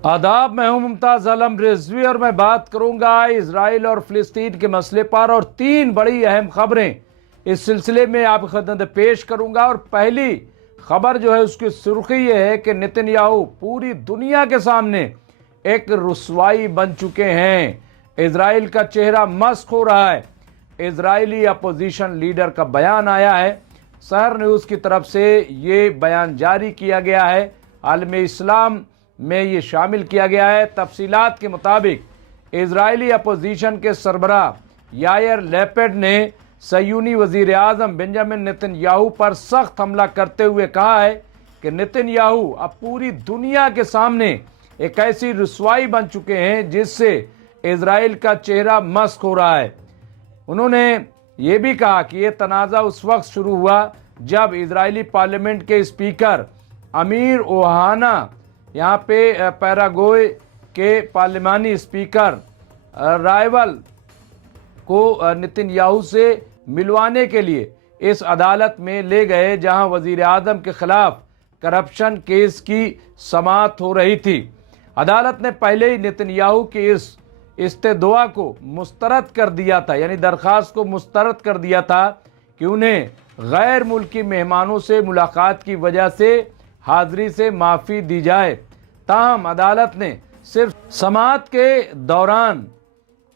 आदाब, मैं हूं मुमताज आलम रिजवी और मैं बात करूंगा इजराइल और फिलिस्तीन के मसले पर और तीन बड़ी अहम खबरें इस सिलसिले में आप खिदमत पेश करूंगा। और पहली खबर जो है उसकी सुर्खी ये है कि नेतन्याहू पूरी दुनिया के सामने एक रुसवाई बन चुके हैं। इजराइल का चेहरा मस्क हो रहा है। इजरायली अपोजिशन लीडर का बयान आया है। सहर न्यूज़ की तरफ से ये बयान जारी किया गया है। आलम इस्लाम में ये शामिल किया गया है। तफसीलात के मुताबिक इजरायली अपोजिशन के सरबराह यायर लैपिड ने सयूनी वजीर आजम बेंजामिन नेतन्याहू पर सख्त हमला करते हुए कहा है कि नेतन्याहू अब पूरी दुनिया के सामने एक ऐसी रुसवाई बन चुके हैं जिससे इजराइल का चेहरा मस्क हो रहा है। उन्होंने ये भी कहा कि यह तनाज़ा उस वक्त शुरू हुआ जब इजरायली पार्लियामेंट के स्पीकर अमीर ओहाना यहाँ पे पैराग्वे के पार्लिमानी स्पीकर राइवल को नेतन्याहू से मिलवाने के लिए इस अदालत में ले गए जहां वजीर आजम के खिलाफ करप्शन केस की समाअत हो रही थी। अदालत ने पहले ही नेतन्याहू की इस इस्तेदवा को मुस्तरद कर दिया था, यानी दरख्वास्त को मुस्तरद कर दिया था कि उन्हें गैर मुल्की मेहमानों से मुलाकात की वजह से हाजिरी से माफ़ी दी जाए। ताहम अदालत ने सिर्फ समाअत के दौरान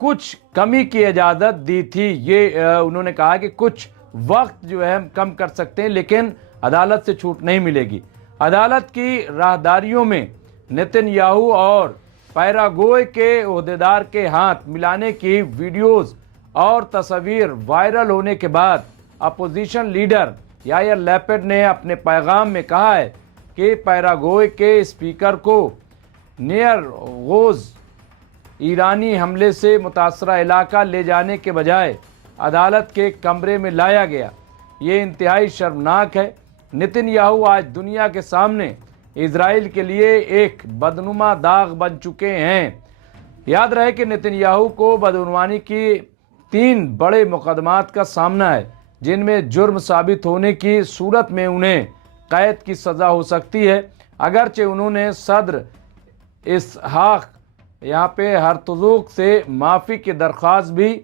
कुछ कमी की इजाज़त दी थी। ये उन्होंने कहा कि कुछ वक्त जो है हम कम कर सकते हैं, लेकिन अदालत से छूट नहीं मिलेगी। अदालत की राहदारियों में नेतन्याहू और पैराग्वे के ओहदेदार के हाथ मिलाने की वीडियोस और तस्वीर वायरल होने के बाद अपोजिशन लीडर यायर लैपिड ने अपने पैगाम में कहा है कि पैराग्वे के स्पीकर को नियर गोज ईरानी हमले से मुतासरा इलाका ले जाने के बजाय अदालत के कमरे में लाया गया। ये इंतहाई शर्मनाक है। नेतन्याहू आज दुनिया के सामने इजराइल के लिए एक बदनुमा दाग बन चुके हैं। याद रहे कि नेतन्याहू को बदउनवानी की 3 बड़े मुकदमात का सामना है, जिनमें जुर्म साबित होने की सूरत में उन्हें कैद की सज़ा हो सकती है। अगरचे उन्होंने सदर इसहाक यहाँ पे हर्तुज़ुक से माफ़ी की दरख्वास्त भी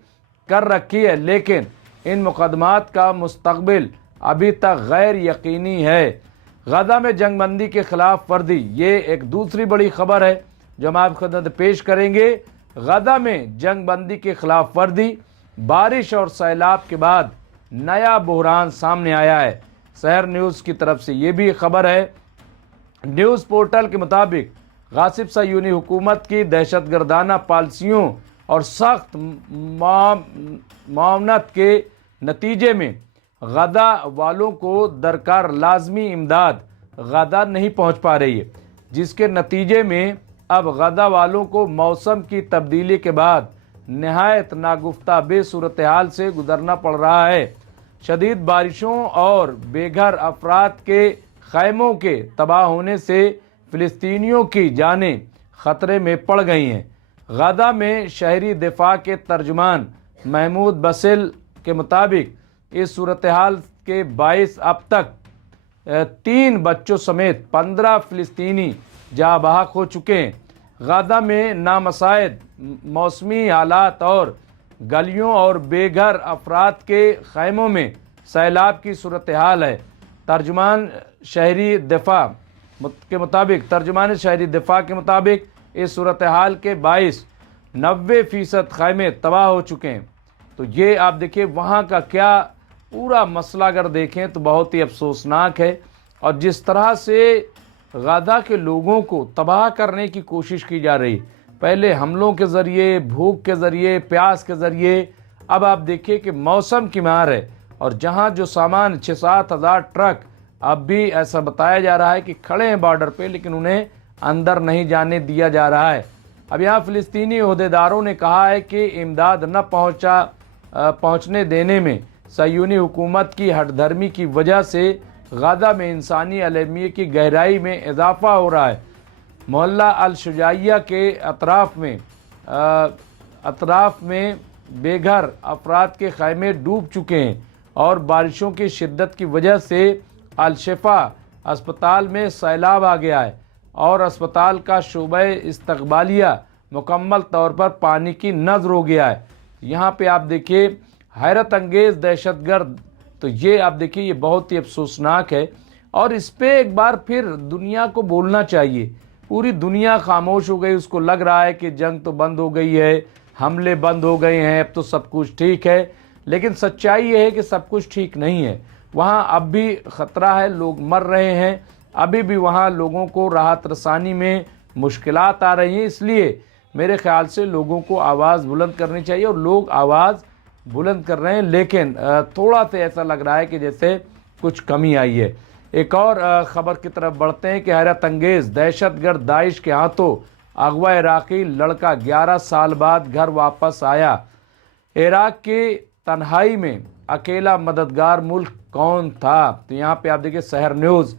कर रखी है, लेकिन इन मुकदमात का मुस्तकबिल अभी तक गैर यकीनी है। गजा में जंगबंदी के खिलाफ वर्दी, ये एक दूसरी बड़ी खबर है जो हम आपकी खिदमत पेश करेंगे। गजा में जंगबंदी के खिलाफ वर्दी, बारिश और सैलाब के बाद नया बहरान सामने आया है। सहर न्यूज़ की तरफ से ये भी खबर है। न्यूज़ पोर्टल के मुताबिक गासिब सयूनी हुकूमत की दहशतगर्दाना पॉलिसियों और सख्त मामनत के नतीजे में गदा वालों को दरकार लाजमी इमदाद गदा नहीं पहुंच पा रही है, जिसके नतीजे में अब गदा वालों को मौसम की तब्दीली के बाद नहायत नागुफ्ता बेसूरत हाल से गुजरना पड़ रहा है। शदीद बारिशों और बेघर अफराद के खैमों के तबाह होने से फ़िलिस्तीनियों की जानें ख़तरे में पड़ गई हैं। गदा में शहरी दिफा के तर्जुमान महमूद बसिल के मुताबिक इस सूरत हाल के बाइस अब तक 3 बच्चों समेत 15 फ़िलिस्तीनी जाँ बहक हो चुके हैं। गदा में नामसाइद मौसमी हालात और गलियों और बेघर अफराद के खैमों में सैलाब की सूरत हाल है। तर्जुमान शहरी दिफा के मुताबिक इस सूरत हाल के 90% खैमे तबाह हो चुके हैं। तो ये आप देखिए वहाँ का क्या पूरा मसला अगर देखें तो बहुत ही अफसोसनाक है। और जिस तरह से गजा के लोगों को तबाह करने की कोशिश की जा रही, पहले हमलों के ज़रिए, भूख के ज़रिए, प्यास के ज़रिए, अब आप देखिए कि मौसम की मार है। और जहाँ जो सामान 6-7 हज़ार ट्रक अब भी ऐसा बताया जा रहा है कि खड़े हैं बॉर्डर पे, लेकिन उन्हें अंदर नहीं जाने दिया जा रहा है। अब यहाँ फ़िलिस्तीनी ओहदेदारों ने कहा है कि इमदाद न पहुँचने देने में सयूनी हुकूमत की हठधर्मी की वजह से गजा में इंसानी अलमियत की गहराई में इजाफ़ा हो रहा है। मोहल्ला अल शुजाइया के अतराफ़ में बेघर अफराद के खैमे डूब चुके हैं और बारिशों की शिद्दत की वजह से अल शिफा अस्पताल में सैलाब आ गया है। और अस्पताल का शोबा इस्तकबालिया मुकम्मल तौर पर पानी की नज़र हो गया है। यहाँ पे आप देखिए हैरत अंगेज़ दहशतगर्द, तो ये आप देखिए ये बहुत ही अफसोसनाक है और इस पे एक बार फिर दुनिया को बोलना चाहिए। पूरी दुनिया खामोश हो गई, उसको लग रहा है कि जंग तो बंद हो गई है, हमले बंद हो गए हैं, अब तो सब कुछ ठीक है, लेकिन सच्चाई ये है कि सब कुछ ठीक नहीं है। वहाँ अब भी ख़तरा है, लोग मर रहे हैं, अभी भी वहाँ लोगों को राहत रसानी में मुश्किलात आ रही हैं। इसलिए मेरे ख्याल से लोगों को आवाज़ बुलंद करनी चाहिए और लोग आवाज़ बुलंद कर रहे हैं, लेकिन थोड़ा सा ऐसा लग रहा है कि जैसे कुछ कमी आई है। एक और ख़बर की तरफ बढ़ते हैं कि हैरत अंगेज़ दहशतगर्द दाइश के हाथों अगवा इराक़ी लड़का 11 साल बाद घर वापस आया। इराक़ की तन्हाई में अकेला मददगार मुल्क कौन था? तो यहाँ पे आप देखिए शहर न्यूज़,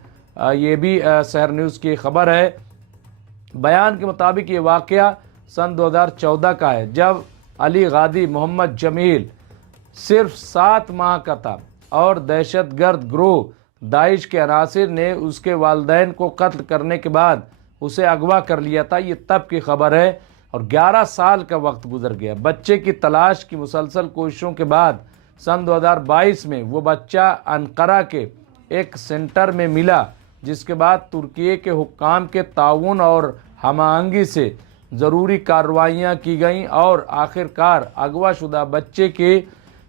ये भी शहर न्यूज़ की खबर है। बयान के मुताबिक ये वाक़या सन 2014 का है, जब अली गादी मोहम्मद जमील सिर्फ 7 माह का था और दहशतगर्द गिरोह दाइश के अनासिर ने उसके वालिदैन को कत्ल करने के बाद उसे अगवा कर लिया था। ये तब की खबर है और 11 साल का वक्त गुजर गया। बच्चे की तलाश की मुसलसल कोशिशों के बाद सन 2022 में वो बच्चा अनकरा के एक सेंटर में मिला, जिसके बाद तुर्की के हुक्काम के ताउन और हमाहंगी से ज़रूरी कार्रवाइयाँ की गईं और आखिरकार अगवाशुदा बच्चे के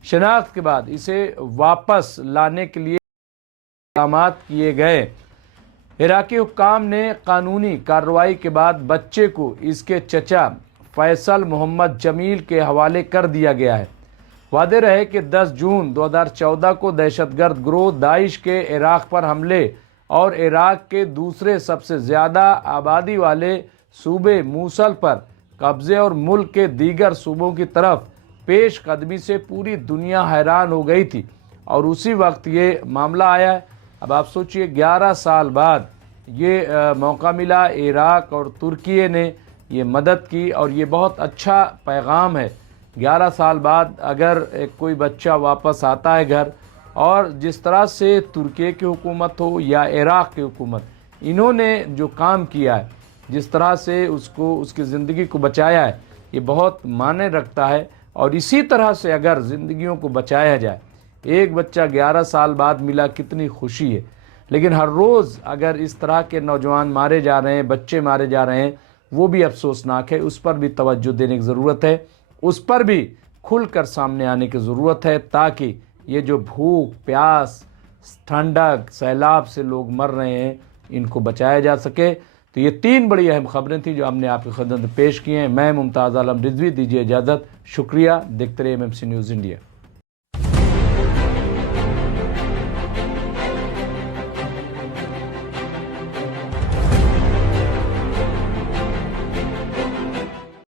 शिनाख्त के बाद इसे वापस लाने के लिए इक़दाम किए गए। इराक़ी हुक्काम ने कानूनी कार्रवाई के बाद बच्चे को इसके चचा फैसल मोहम्मद जमील के हवाले कर दिया गया है। वादे रहे कि 10 जून 2014 को दहशतगर्द गिरोह दाइश के इराक़ पर हमले और इराक़ के दूसरे सबसे ज़्यादा आबादी वाले सूबे मूसल पर कब्ज़े और मुल्क के दीगर सूबों की तरफ पेश कदमी से पूरी दुनिया हैरान हो गई थी और उसी वक्त ये मामला आया है। अब आप सोचिए 11 साल बाद ये मौका मिला, इराक़ और तुर्की ने ये मदद की और ये बहुत अच्छा पैगाम है। 11 साल बाद अगर कोई बच्चा वापस आता है घर, और जिस तरह से तुर्की की हुकूमत हो या इराक़ की हुकूमत, इन्होंने जो काम किया है, जिस तरह से उसको उसकी ज़िंदगी को बचाया है, ये बहुत मायने रखता है। और इसी तरह से अगर ज़िंदगियों को बचाया जाए, एक बच्चा 11 साल बाद मिला, कितनी खुशी है। लेकिन हर रोज़ अगर इस तरह के नौजवान मारे जा रहे हैं, बच्चे मारे जा रहे हैं, वो भी अफसोसनाक है। उस पर भी तवज्जो देने की ज़रूरत है, उस पर भी खुलकर सामने आने की ज़रूरत है, ताकि ये जो भूख, प्यास, ठंडक, सैलाब से लोग मर रहे हैं, इनको बचाया जा सके। तो ये 3 बड़ी अहम खबरें थी जो हमने आपकी खिदमत में पेश की हैं। मैं मुमताज़ आलम रिजवी, दीजिए इजाज़त। शुक्रिया। देखते रहिए MMC न्यूज़ इंडिया।